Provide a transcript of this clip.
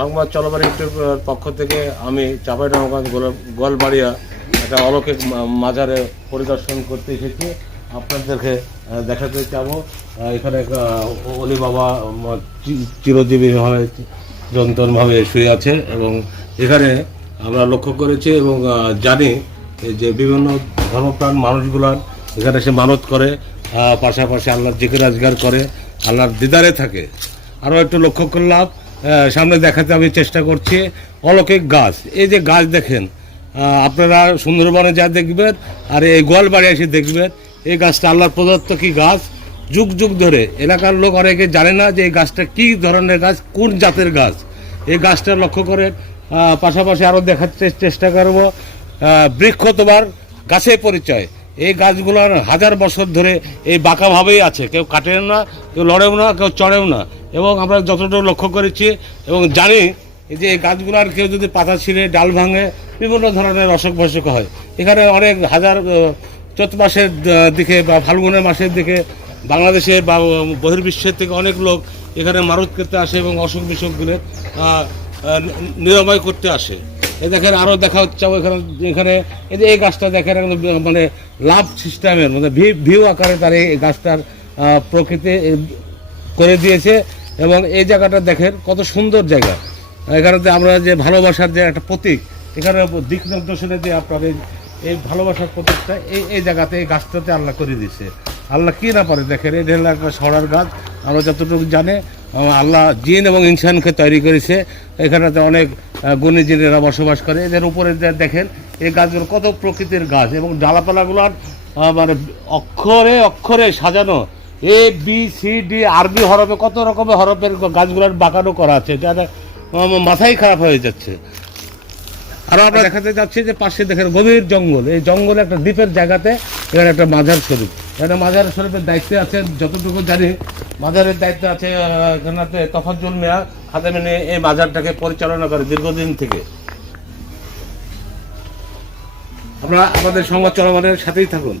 সংবাদ চলমান ইউটিউব পক্ষ থেকে আমি চাঁপাইনবাবগঞ্জ গোয়ালবাড়িয়া একটা অলৌকিক মাজারে পরিদর্শন করতে এসেছি। আপনাদেরকে দেখাতে চাবো এখানে অলি বাবা চিরজীবীভাবে যন্ত্রভাবে শুয়ে আছে এবং এখানে আমরা লক্ষ্য করেছি এবং জানি যে বিভিন্ন ধর্মপ্রাণ মানুষগুলার এখানে সে মানত করে, পাশাপাশি আল্লাহর জিকির আজগার করে, আল্লাহর দিদারে থাকে। আরও একটু লক্ষ্য করলাম, সামনে দেখাতে আমি চেষ্টা করছি অলৌকিক গাছ। এই যে গাছ দেখেন, আপনারা সুন্দরবনে যা দেখবেন আর এই গোয়ালবাড়ি এসে দেখবেন, এই গাছটা আল্লাহর প্রদত্ত কি গাছ। যুগ যুগ ধরে এলাকার লোক অনেকে জানে না যে এই গাছটা কী ধরনের গাছ, কোন জাতের গাছ। এই গাছটা লক্ষ্য করে পাশাপাশি আরও দেখার চেষ্টা করব বৃক্ষ তোমার গাছের পরিচয়। এই গাছগুলোর হাজার বছর ধরে এই বাঁকাভাবেই আছে, কেউ কাটেও না, কেউ লড়েও না, কেউ চড়েও না। এবং আমরা যতটুকু লক্ষ্য করেছি এবং জানি যে এই গাছগুলোর কেউ যদি পাতা ছিঁড়ে ডাল ভাঙে বিভিন্ন ধরনের অসুখ বসুখ হয়। এখানে অনেক হাজার চৈত মাসের দিকে বা ফাল্গুনের মাসের দিকে বাংলাদেশের বা বহির্বিশ্বের থেকে অনেক লোক এখানে মানত করতে আসে এবং অসুখ বিসুখগুলো নিরাময় করতে আসে। এ দেখেন আরও দেখা হচ্ছে এখানে এই গাছটা দেখেন মানে লাভ সিস্টেমের মানে ভিউ আকারে তার এই গাছটার প্রকৃতি করে দিয়েছে। এবং এই জায়গাটা দেখেন কত সুন্দর জায়গা। এখানেতে আমরা যে ভালোবাসার যে একটা প্রতীক, এখানে দিক নির্দেশনে যে আপনার এই ভালোবাসার প্রতীকটা এই জায়গাতে এই গাছটাতে আল্লাহ করে দিয়েছে। আল্লাহ কী না পারে দেখেন, এটা হলো একটা সরার গাছ। আমরা যতটুকু জানে আল্লাহ জিন এবং ইনসানকে তৈরি করেছে, এখানেতে অনেক গুণী জিনেরা বসবাস করে। এদের উপরে দেখেন এই গাছগুলো কত প্রকৃতির গাছ এবং ডালাপালাগুলোর মানে অক্ষরে অক্ষরে সাজানো, ABCD আরবি হরফে কত রকমের হরফের গাছগুলোর বাঁকানো করা আছে, যারা মাথায় খারাপ হয়ে যাচ্ছে। আরও আমরা দেখাতে যাচ্ছি যে পাশে দেখেন গভীর জঙ্গল, এই জঙ্গলে একটা দ্বীপের জায়গাতে এখানে একটা মাজার শরীফ। এখানে মাজার শরীফের দায়িত্বে আছেন, যতটুকু জানি মাজারের দায়িত্বে আছে এখানে তফাজ্জল মিয়া খাদেম, এই মাজারটাকে পরিচালনা করে দীর্ঘদিন থেকে। আমরা আমাদের সংবাদ চলমানের সাথেই থাকুন।